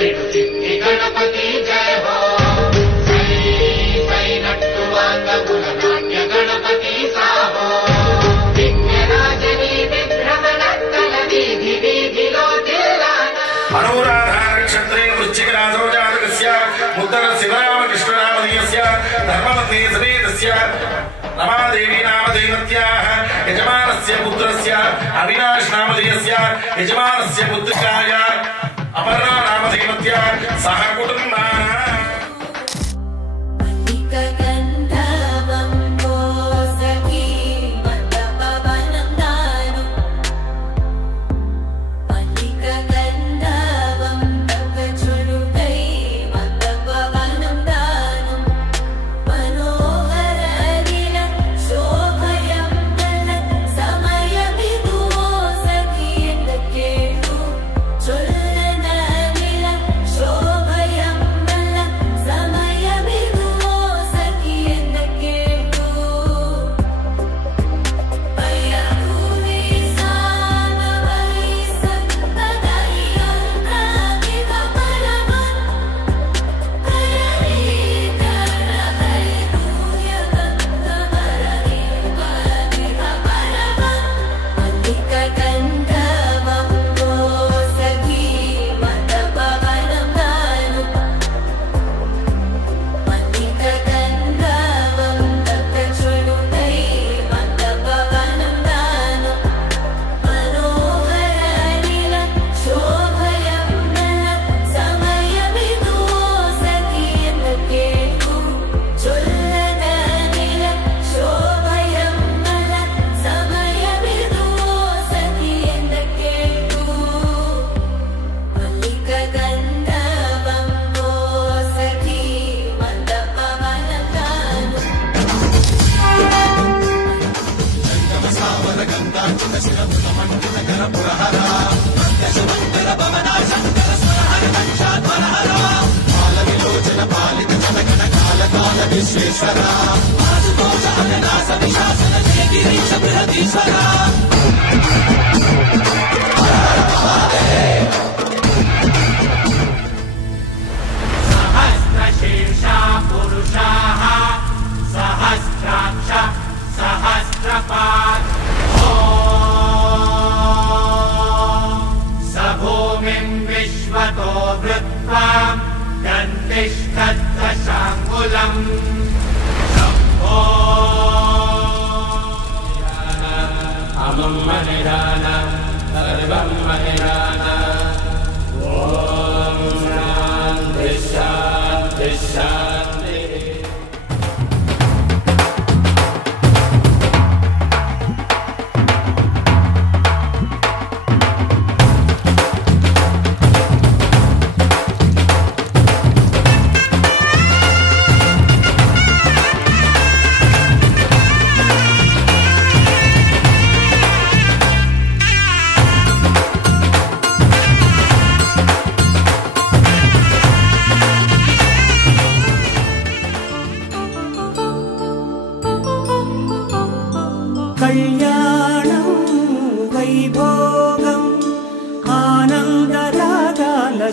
गणपति जय हो सै नट्टु वांगुल नाट्य गणपति साहो विघ्नराजनी विभ्रमणत्तल वीधि वीधिलो तिल्लाना अनुराधा नक्षत्रे वृश्चिक राशौ जातकस्य उत्तर शिवराम कृष्णनामधेयस्य धर्मपत्नी समेतस्य रमादेवी नामधेयत्याः यजमानस्य पुत्रस्य अविनाश नामधेयस्य यजमानस्य पुत्रिकाय अपर्णा नामधेयत्या सह कुटुम्बाः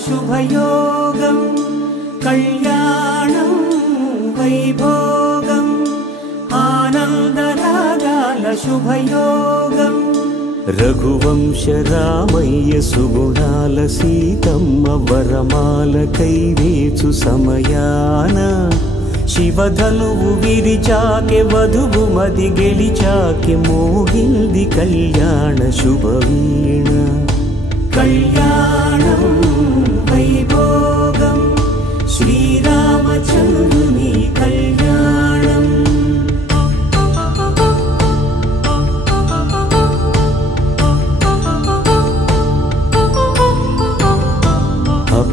शुभयोगं कल्याणं वैभोगं आनन्दरागाल शुभयोगं रघुवंश रामय्य सुगुणाल सीतम्म वरमाल कैवेचु समयान शिवधनुवु विरिचाके वधुवु मदि गेलिचाके मोगिंदि कल्याण शुभवीण कल्याणं वैभोगं श्रीरामचन्द्रुनि कल्याणम्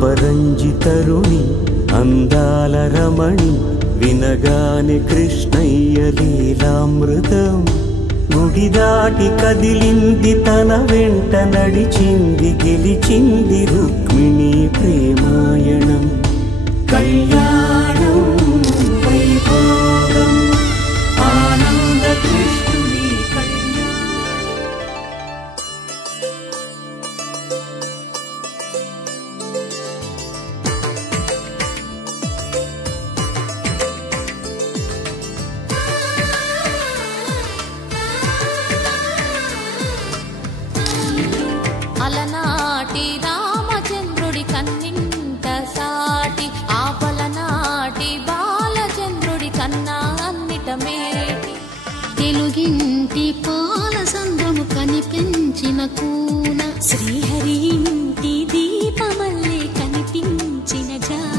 अपरञ्जितरुणि अंदाल रमणि विनगाने कृष्णय्य लीलामृतम् గుడి దాటి కదిలింది తన వెంట నడిచింది గెలిచింది రుక్మిణి ప్రేమాయణం కళ్యాణం వైభోగం ఆనంద కృష్ణుని కళ్యాణం పాల సంద్రము కనిపించిన కూన శ్రీహరి ఇంటి దీపమల్లే కనిపించిన జాన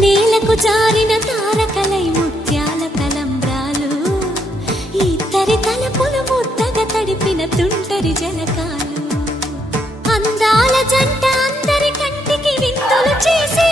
నేలకు జారిన తారకలై ముత్యాల తలంబ్రాలు ఇద్దరి తలపులు ముద్దగా తడిపిన తుంటరి జలకాలు అందాల జంట అందరి కంటికి విందులు చేసే